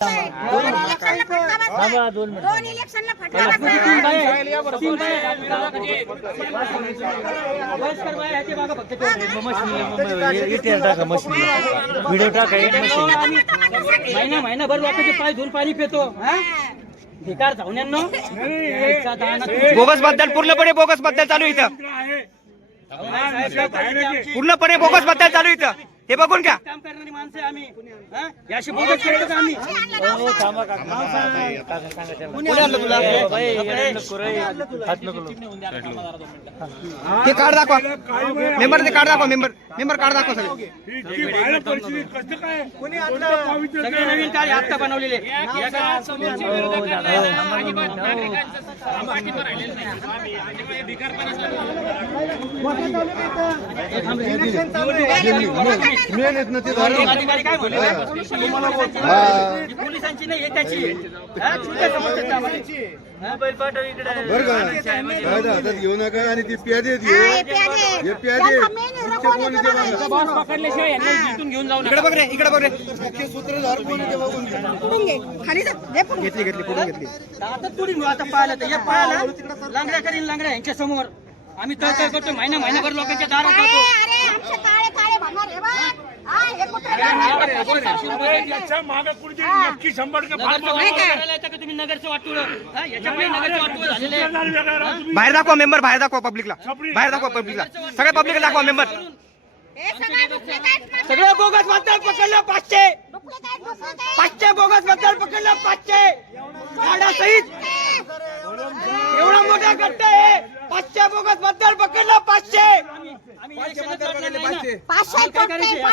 दोन इलेक्शनला फटका महिनाभर लोकांचे पाय धुवून पाणी पितो धिकार धावण्यांनो बोगस बद्दल पूर्णपणे बोगस बद्दल चालू इथं पूर्णपणे बोगस बद्दल चालू इथं हे बघून घ्या. काम करणारी माणसं आम्ही याशी बोगस केलं का आम्ही ते कार्ड दाखवा मेंबर ते कार्ड दाखवा मेंबर कार्ड दाखवा सगळे नवीन कार्ड आत्ता बनवलेले अधिकारी काय म्हणले पोलिसांची नाही त्याची मोबाईल पाठव इकडे घेऊ नका आणि ती प्यादे पकडल्याशिवाय घेऊन जाऊ इकडे बघ रे इकडे बघ रे सूत्रधार कोण आहे ते बघून घ्या. घेतली घेतली फोटो घेतली आता तुडी आता पाहिलं तर हे पाहिलं लांगड्या करीन लांगड्या यांच्या समोर आम्ही तळतळ करतो महिनाभर लोकांच्या दारात जातो तुम्ही नगरचं वाटूळ याच्यापुढे नगरचं वाटूळ झालेलं आहे. बाहेर दाखवा मेंबर बाहेर दाखवा पब्लिकला बाहेर दाखवा पब्लिकला सगळ्या पब्लिकला दाखवा मेंबर सगळ्या बोगस बद्दल पकडलं 500 बोगस बद्दल पकडलं 500 सहित एवढा मोठा गट्टा आहे 500 बोगस बद्दल पकडलं 500 500